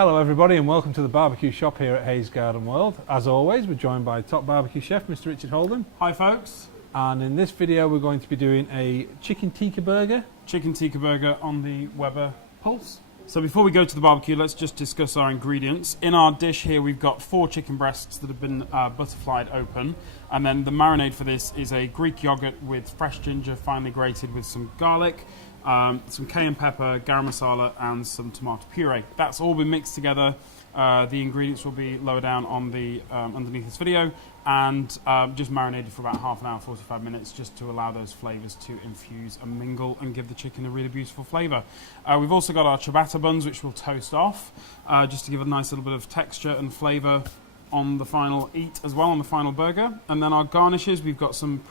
Hello everybody and welcome to the barbecue shop here at Hayes Garden World. As always, we're joined by top barbecue chef Mr. Richard Holden. Hi folks. And in this video we're going to be doing a chicken tikka burger. Chicken tikka burger on the Weber Pulse. So before we go to the barbecue, let's just discuss our ingredients. In our dish here we've got 4 chicken breasts that have been butterflied open. And then the marinade for this is a Greek yogurt with fresh ginger finely grated with some garlic, some cayenne pepper, garam masala and some tomato puree. That's all been mixed together. The ingredients will be lower down on the underneath this video, and just marinated for about half an hour, 45 minutes, just to allow those flavours to infuse and mingle and give the chicken a really beautiful flavour. We've also got our ciabatta buns, which we'll toast off, just to give a nice little bit of texture and flavour on the final eat as well, on the final burger. And then our garnishes, we've got some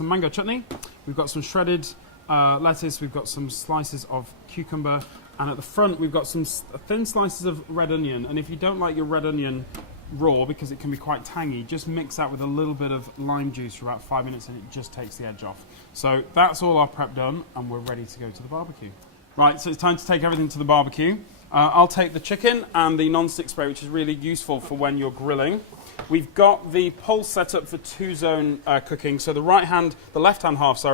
mango chutney, we've got some shredded lettuce, we've got some slices of cucumber, and at the front we've got some thin slices of red onion. And if you don't like your red onion raw, because it can be quite tangy, just mix that with a little bit of lime juice for about 5 minutes and it just takes the edge off. So that's all our prep done and we're ready to go to the barbecue. Right, so it's time to take everything to the barbecue. I'll take the chicken and the non-stick spray, which is really useful for when you're grilling. We've got the pulse set up for 2-zone cooking. So the left-hand half,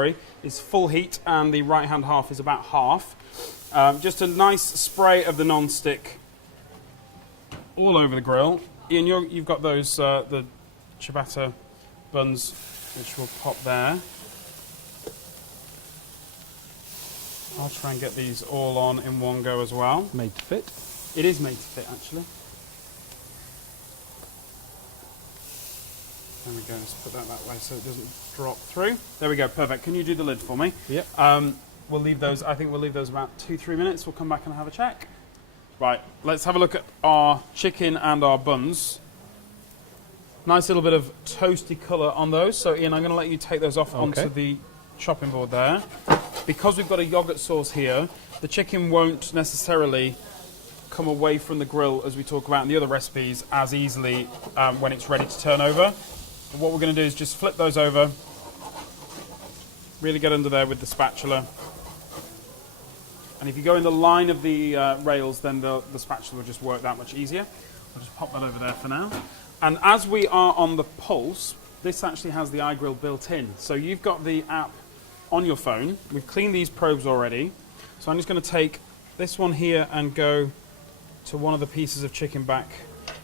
is full heat and the right-hand half is about half. Just a nice spray of the non-stick all over the grill. Ian, you've got those the ciabatta buns, which will pop there. I'll try and get these all on in one go as well. Made to fit. It is made to fit, actually. There we go, let's put that way so it doesn't drop through. There we go, perfect. Can you do the lid for me? Yep. We'll leave those, I think we'll leave those about 2-3 minutes. We'll come back and have a check. Right, let's have a look at our chicken and our buns. Nice little bit of toasty colour on those. So Ian, I'm going to let you take those off onto the chopping board there. Because we've got a yogurt sauce here, the chicken won't necessarily come away from the grill, as we talk about in the other recipes, as easily when it's ready to turn over. But what we're going to do is just flip those over, really get under there with the spatula. And if you go in the line of the rails, then the spatula will just work that much easier. I'll just pop that over there for now. And as we are on the Pulse, this actually has the iGrill built in. So you've got the app on your phone. We've cleaned these probes already. So I'm just going to take this one here and go to one of the pieces of chicken back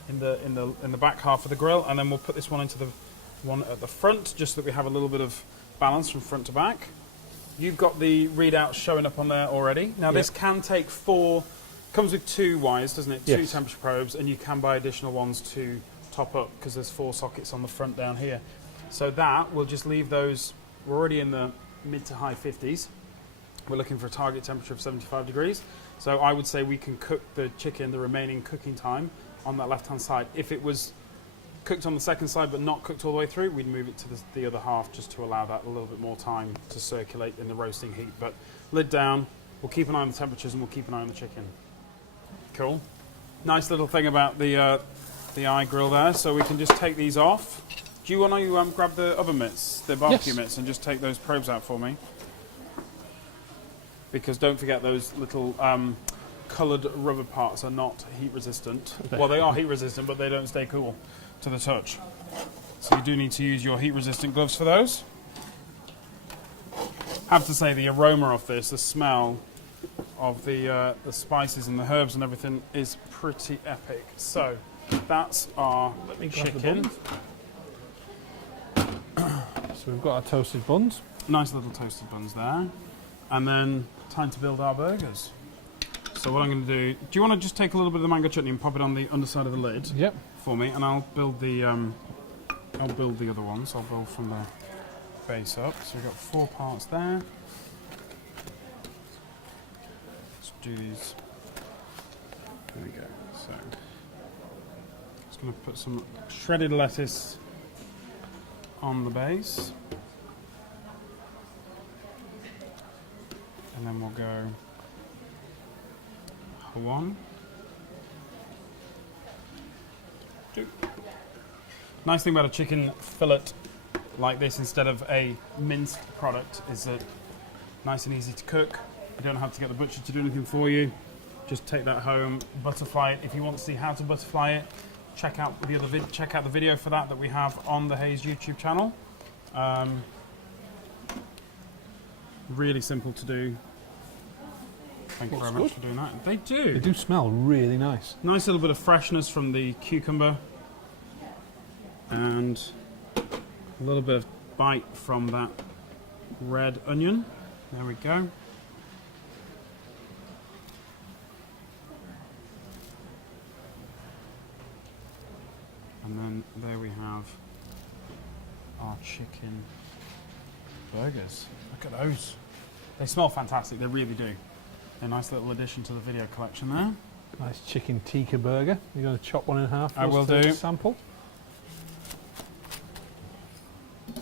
in the back half of the grill, and then we'll put this one into the one at the front, just so that we have a little bit of balance from front to back. You've got the readouts showing up on there already. Now this can take 4, comes with 2 wires, doesn't it? 2 temperature probes, and you can buy additional ones to top up, because there's 4 sockets on the front down here. So that, we'll just leave those, we're already in the mid to high 50s. We're looking for a target temperature of 75 degrees. So I would say we can cook the chicken, the remaining cooking time, on that left-hand side. If it was cooked on the second side but not cooked all the way through, we'd move it to the other half, just to allow that a little bit more time to circulate in the roasting heat. But lid down, we'll keep an eye on the temperatures and we'll keep an eye on the chicken. Cool. Nice little thing about the iGrill there, so we can just take these off. Do you want to grab the oven mitts, the barbecue mitts, and just take those probes out for me? Because don't forget, those little coloured rubber parts are not heat resistant. Well, they are heat resistant, but they don't stay cool to the touch. So you do need to use your heat resistant gloves for those. I have to say, the aroma of this, the smell of the spices and the herbs and everything is pretty epic. So that's our chicken. So we've got our toasted buns. Nice little toasted buns there. And then time to build our burgers. So what I'm going to do you want to just take a little bit of the mango chutney and pop it on the underside of the lid for me, and I'll build the other ones. I'll build from the base up. So we've got 4 parts there. Let's do these. There we go. So just going to put some shredded lettuce on the base. And then we'll go 1, 2. Nice thing about a chicken fillet like this instead of a minced product is that nice and easy to cook. You don't have to get the butcher to do anything for you. just take that home, butterfly it. If you want to see how to butterfly it, check out the video for that we have on the Hayes YouTube channel. Really simple to do. Thank you very much for doing that. They do. They do smell really nice. Nice little bit of freshness from the cucumber, and a little bit of bite from that red onion. There we go. And then there we have our chicken burgers. Look at those. They smell fantastic, they really do. A nice little addition to the video collection there. Nice chicken tikka burger. You're going to chop one in half for I us will to do. sample.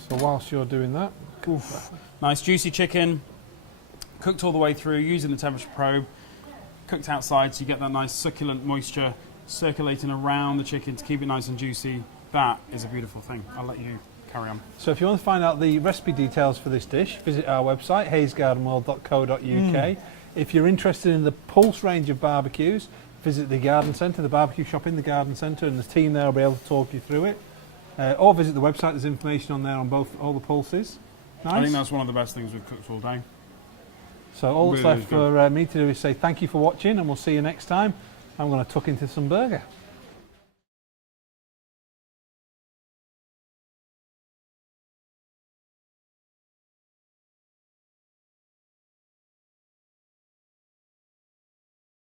So whilst you're doing that, Oof. Nice juicy chicken, cooked all the way through using the temperature probe, cooked outside so you get that nice succulent moisture circulating around the chicken to keep it nice and juicy. That is a beautiful thing. I'll let you carry on. So if you want to find out the recipe details for this dish, visit our website, haysgardenworld.co.uk. If you're interested in the Pulse range of barbecues, visit the garden centre, the barbecue shop in the garden centre, and the team there will be able to talk you through it. Or visit the website, there's information on there on all the Pulses. Nice. I think that's one of the best things we've cooked all day. So all that's Really left for me to do is say thank you for watching, and we'll see you next time. I'm going to tuck into some burger.